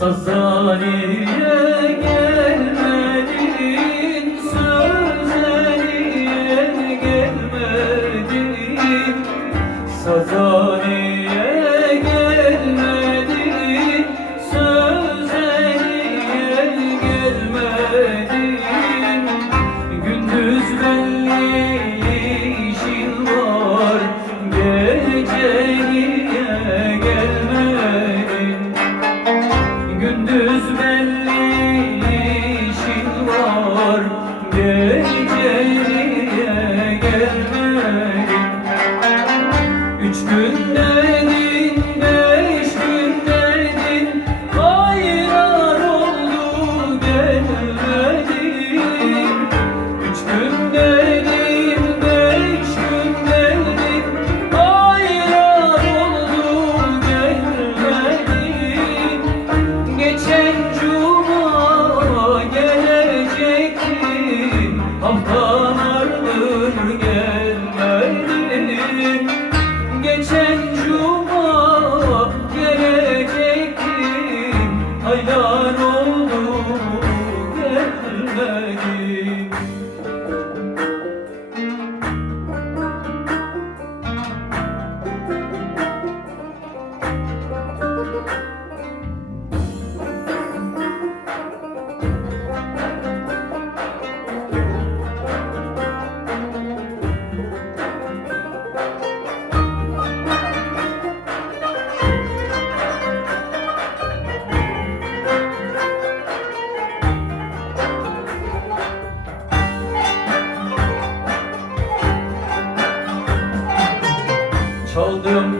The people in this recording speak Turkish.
Sazaniye gelmedin Sözaniye gelmedin. Sazaniye gelmedin Sözaniye gelmedin. Gündüz ben hayran Çaldım.